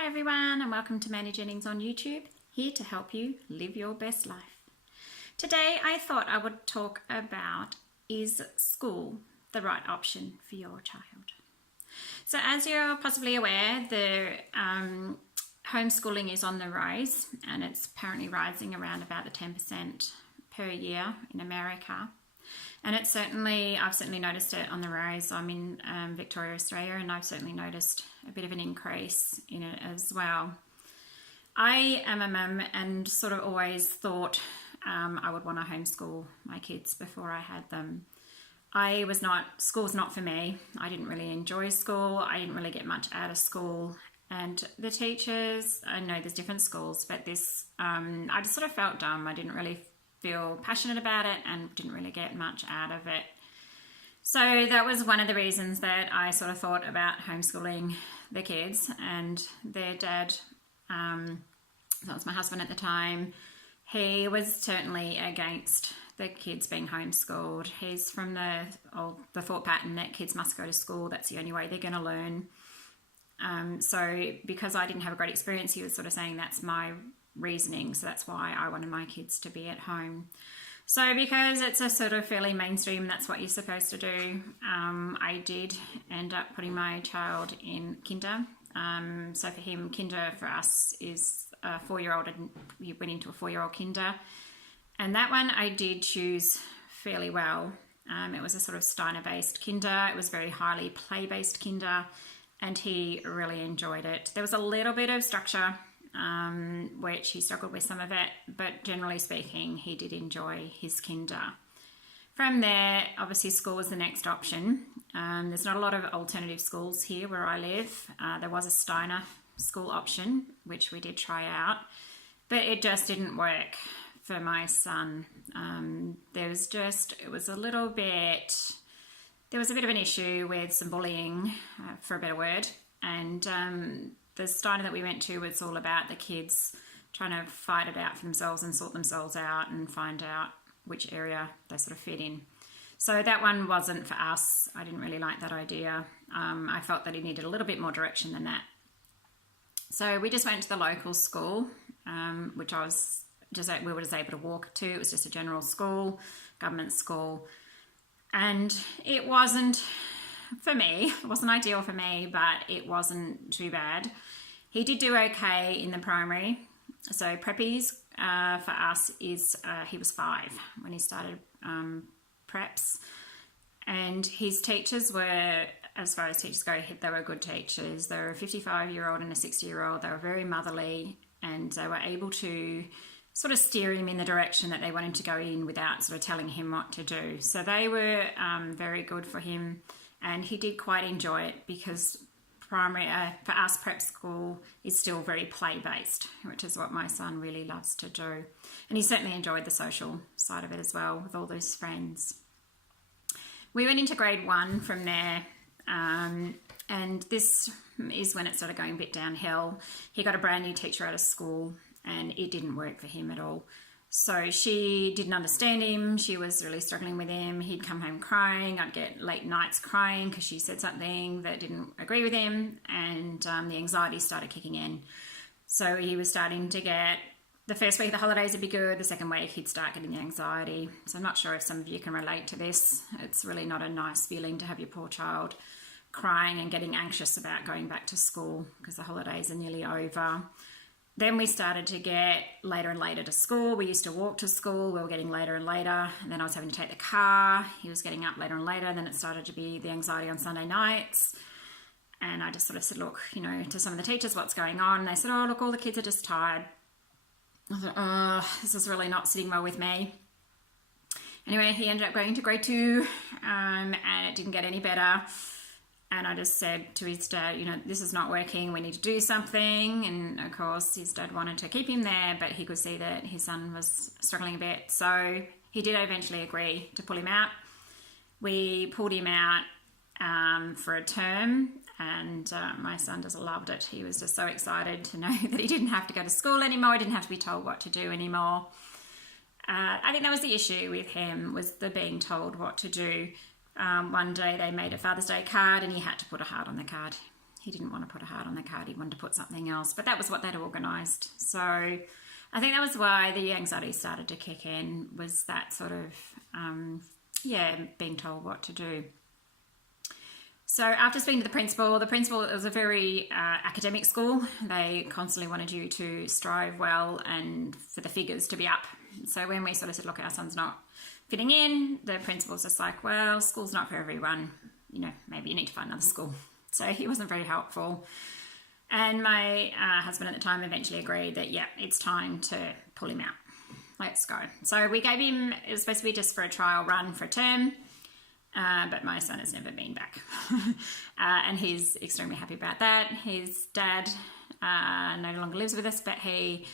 Hi everyone, and welcome to Mandy Jennings on YouTube, here to help you live your best life. Today I thought I would talk about, is school the right option for your child? So as you're possibly aware, the homeschooling is on the rise, and it's apparently rising around about the 10% per year in America. And I've certainly noticed it on the rise. I'm in Victoria, Australia, and I've certainly noticed a bit of an increase in it as well. I am a mum and sort of always thought I would want to homeschool my kids before I had them. School's not for me. I didn't really enjoy school. I didn't really get much out of school. And the teachers, I know there's different schools, but I just sort of felt dumb. I didn't really feel passionate about it and didn't really get much out of it. So that was one of the reasons that I sort of thought about homeschooling the kids. And their dad, that was my husband at the time, he was certainly against the kids being homeschooled. He's from the thought pattern that kids must go to school. That's the only way they're going to learn. So because I didn't have a great experience, he was sort of saying that's my reasoning, so that's why I wanted my kids to be at home. So because it's a sort of fairly mainstream, that's what you're supposed to do, I did end up putting my child in kinder. So for him, kinder for us is a 4-year-old, and he went into a 4-year-old kinder, and that one I did choose fairly well. It was a sort of Steiner based kinder. It was very highly play based kinder, and he really enjoyed it. There was a little bit of structure, which he struggled with some of it, but generally speaking, he did enjoy his kinder. From there, obviously school was the next option. There's not a lot of alternative schools here where I live. There was a Steiner school option, which we did try out, but it just didn't work for my son. There was a bit of an issue with some bullying, for a better word, and the Steiner that we went to was all about the kids trying to fight it out for themselves and sort themselves out and find out which area they sort of fit in. So that one wasn't for us. I didn't really like that idea. I felt that it needed a little bit more direction than that. So we just went to the local school, which we were just able to walk to. It was just a general school, government school. And it wasn't ideal for me, but it wasn't too bad. He did do okay in the primary. So preppies for us is, he was 5 when he started preps. And his teachers were, as far as teachers go, they were good teachers. They were a 55-year-old and a 60-year-old. They were very motherly, and they were able to sort of steer him in the direction that they wanted to go in without sort of telling him what to do. So they were very good for him. And he did quite enjoy it because primary, for us, prep school is still very play-based, which is what my son really loves to do. And he certainly enjoyed the social side of it as well, with all those friends. We went into grade 1 from there, and this is when it started going a bit downhill. He got a brand new teacher out of school, and it didn't work for him at all. So she didn't understand him. She was really struggling with him. He'd come home crying. I'd get late nights crying because she said something that didn't agree with him, and the anxiety started kicking in. So he was starting to get, the first week of the holidays would be good. The second week he'd start getting the anxiety. So I'm not sure if some of you can relate to this. It's really not a nice feeling to have your poor child crying and getting anxious about going back to school because the holidays are nearly over. Then we started to get later and later to school. We used to walk to school. We were getting later and later. And then I was having to take the car. He was getting up later and later. Then it started to be the anxiety on Sunday nights. And I just sort of said, look, to some of the teachers, what's going on? And they said, oh, look, all the kids are just tired. I thought, oh, this is really not sitting well with me. Anyway, he ended up going to grade 2, and it didn't get any better. And I just said to his dad, this is not working. We need to do something. And of course, his dad wanted to keep him there, but he could see that his son was struggling a bit. So he did eventually agree to pull him out. We pulled him out for a term, and my son just loved it. He was just so excited to know that he didn't have to go to school anymore. He didn't have to be told what to do anymore. I think that was the issue with him, was the being told what to do. One day they made a Father's Day card, and he had to put a heart on the card. he didn't want to put a heart on the card, he wanted to put something else, but that was what they'd organised. So I think that was why the anxiety started to kick in, was that sort of, being told what to do. So after speaking to the principal, it was a very academic school. They constantly wanted you to strive well and for the figures to be up. So when we sort of said, look, our son's not fitting in, the principal's just like, well, school's not for everyone. You know, maybe you need to find another school. So he wasn't very helpful. And my husband at the time eventually agreed that, yeah, it's time to pull him out. Let's go. So we gave him, it was supposed to be just for a trial run for a term. But my son has never been back. And he's extremely happy about that. His dad no longer lives with us, but he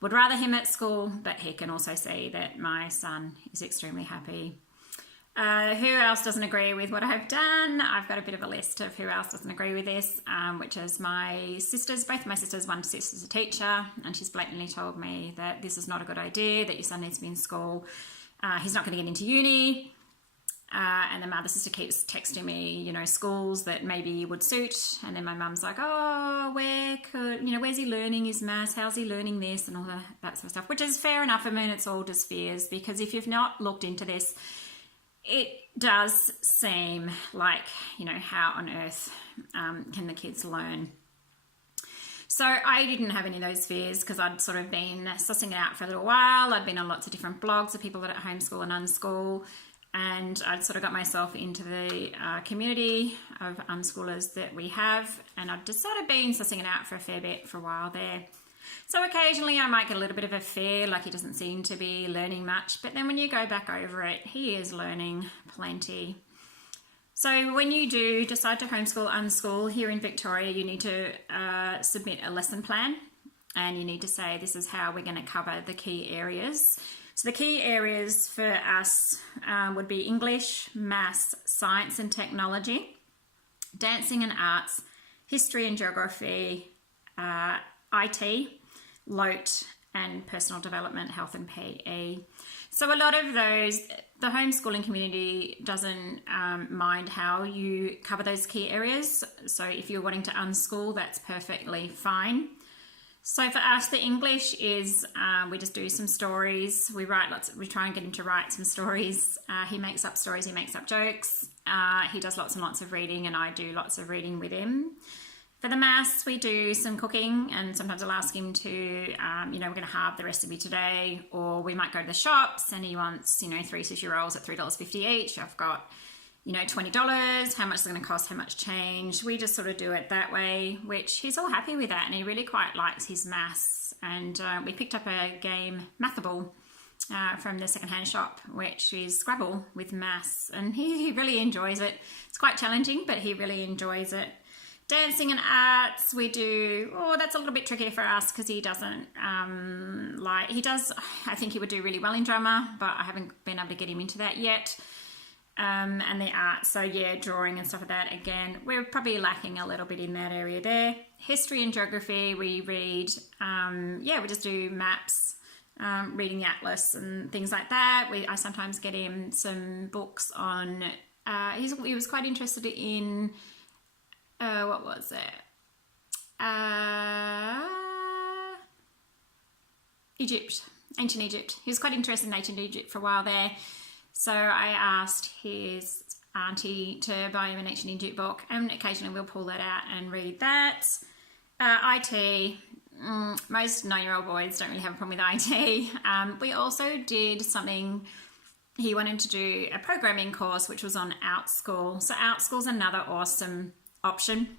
would rather him at school, but he can also see that my son is extremely happy. Who else doesn't agree with what I've done? I've got a bit of a list of who else doesn't agree with this, which is my sisters, both my sisters. One sister's a teacher, and she's blatantly told me that this is not a good idea, that your son needs to be in school. He's not going to get into uni. And then my other sister keeps texting me, you know, schools that maybe would suit. And then my mum's like, oh, where's he learning his maths? How's he learning this? And all that sort of stuff, which is fair enough. I mean, it's all just fears, because if you've not looked into this, it does seem like, you know, how on earth can the kids learn? So I didn't have any of those fears, because I'd sort of been sussing it out for a little while. I'd been on lots of different blogs of people that homeschool and unschool. And I'd sort of got myself into the community of unschoolers that we have. And I'd just sort of been sussing it out for a fair bit for a while there. So occasionally I might get a little bit of a fear, like he doesn't seem to be learning much. But then when you go back over it, he is learning plenty. So when you do decide to homeschool, unschool here in Victoria, you need to submit a lesson plan. And you need to say, this is how we're going to cover the key areas. So the key areas for us would be English, maths, science and technology, dancing and arts, history and geography, IT, LOTE, and personal development, health and PE. So a lot of those, the homeschooling community doesn't mind how you cover those key areas. So if you're wanting to unschool, that's perfectly fine. So for us, the English is we just do some stories. We try and get him to write some stories. He makes up stories, he makes up jokes. He does lots and lots of reading, and I do lots of reading with him. For the maths, we do some cooking, and sometimes I'll ask him to, we're going to halve the recipe today, or we might go to the shops and he wants, 3 sushi rolls at $3.50 each. I've got, $20, how much is it going to cost, how much change. We just sort of do it that way, which he's all happy with that, and he really quite likes his maths. And we picked up a game, Mathable, from the secondhand shop, which is Scrabble with maths, and he really enjoys it. It's quite challenging, but he really enjoys it. Dancing and arts, we do, that's a little bit trickier for us, because he doesn't I think he would do really well in drama, but I haven't been able to get him into that yet. And the arts, so yeah, drawing and stuff like that, again, we're probably lacking a little bit in that area there. History and geography, we read, we just do maps, reading the atlas and things like that. I sometimes get him some books on, he was quite interested in, what was it? Egypt, ancient Egypt. He was quite interested in ancient Egypt for a while there. So I asked his auntie to buy him an ancient Egypt book, and occasionally we'll pull that out and read that. IT, most 9-year-old boys don't really have a problem with IT. We also did something, he wanted to do a programming course, which was on Outschool. So Outschool's another awesome option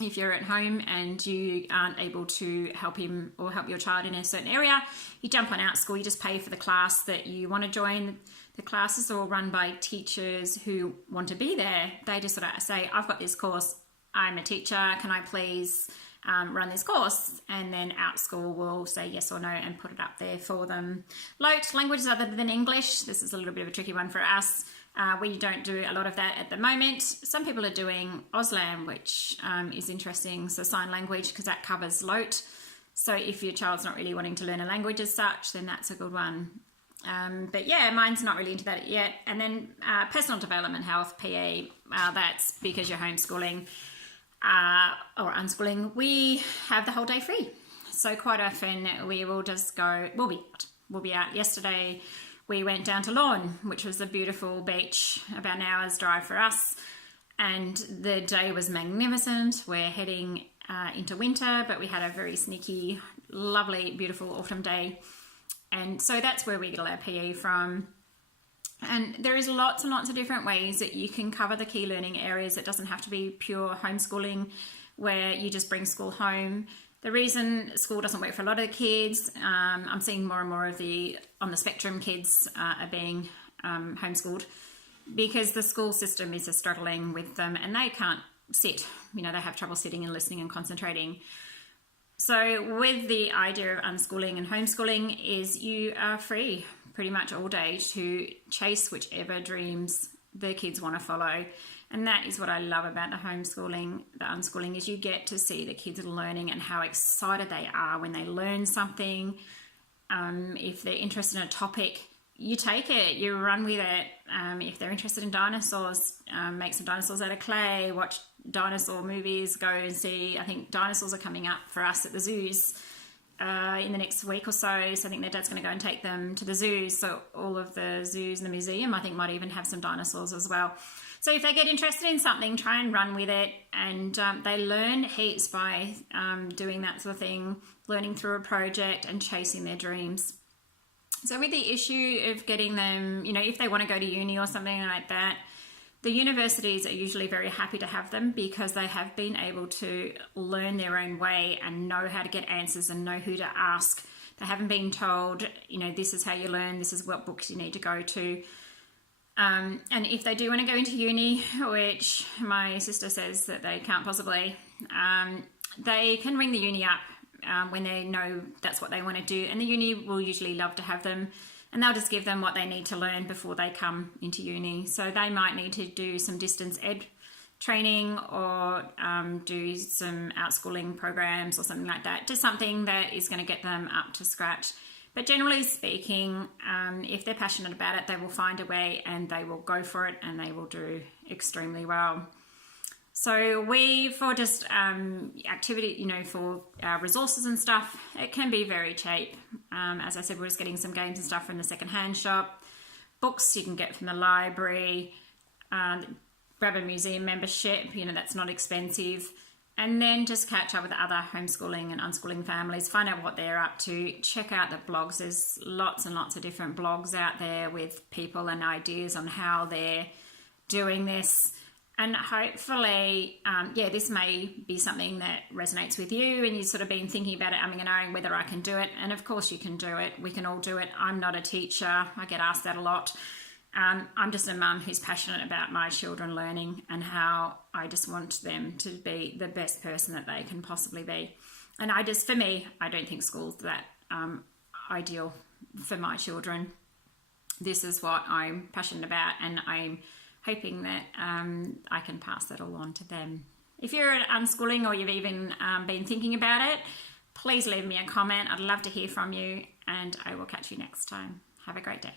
if you're at home and you aren't able to help him or help your child in a certain area. You jump on Outschool, you just pay for the class that you want to join. The classes are all run by teachers who want to be there. They just sort of say, I've got this course, I'm a teacher, can I please run this course? And then Outschool will say yes or no and put it up there for them. LOTE, languages other than English. This is a little bit of a tricky one for us. We don't do a lot of that at the moment. Some people are doing Auslan, which is interesting, so sign language, because that covers LOTE. So if your child's not really wanting to learn a language as such, then that's a good one. But yeah, mine's not really into that yet. And then personal development, health, PE, that's because you're homeschooling. or unschooling, we have the whole day free. So quite often we will just go, we'll be out. Yesterday we went down to Lawn, which was a beautiful beach, about an hour's drive for us. And the day was magnificent. We're heading into winter, but we had a very sneaky, lovely, beautiful autumn day. And so that's where we get all our PE from. And there is lots and lots of different ways that you can cover the key learning areas. It doesn't have to be pure homeschooling where you just bring school home. The reason school doesn't work for a lot of the kids, I'm seeing more and more of the on the spectrum kids are being homeschooled because the school system is struggling with them and they can't sit. They have trouble sitting and listening and concentrating. So with the idea of unschooling and homeschooling is you are free pretty much all day to chase whichever dreams the kids want to follow. And that is what I love about the homeschooling, the unschooling, is you get to see the kids learning and how excited they are when they learn something. If they're interested in a topic, you take it, you run with it. If they're interested in dinosaurs, make some dinosaurs out of clay, watch dinosaur movies, go and see. I think dinosaurs are coming up for us at the zoos in the next week or so. So I think their dad's going to go and take them to the zoos. So all of the zoos in the museum, I think, might even have some dinosaurs as well. So if they get interested in something, try and run with it. And they learn heaps by doing that sort of thing, learning through a project and chasing their dreams. So with the issue of getting them, if they want to go to uni or something like that, the universities are usually very happy to have them because they have been able to learn their own way and know how to get answers and know who to ask. They haven't been told, this is how you learn, this is what books you need to go to. And if they do want to go into uni, which my sister says that they can't possibly, they can ring the uni up when they know that's what they want to do. And the uni will usually love to have them. And they'll just give them what they need to learn before they come into uni. So they might need to do some distance ed training or do some outschooling programs or something like that. Just something that is going to get them up to scratch. But generally speaking, if they're passionate about it, they will find a way and they will go for it and they will do extremely well. So for just activity, for our resources and stuff, it can be very cheap. As I said, we're just getting some games and stuff from the secondhand shop. Books you can get from the library. Grab a museum membership, that's not expensive. And then just catch up with other homeschooling and unschooling families. Find out what they're up to. Check out the blogs. There's lots and lots of different blogs out there with people and ideas on how they're doing this. And hopefully, this may be something that resonates with you and you've sort of been thinking about it, umming and ahhing whether I can do it. And of course you can do it. We can all do it. I'm not a teacher. I get asked that a lot. I'm just a mum who's passionate about my children learning and how I just want them to be the best person that they can possibly be. And for me, I don't think school's that ideal for my children. This is what I'm passionate about and I'm hoping that I can pass that all on to them. If you're unschooling or you've even been thinking about it, please leave me a comment. I'd love to hear from you and I will catch you next time. Have a great day.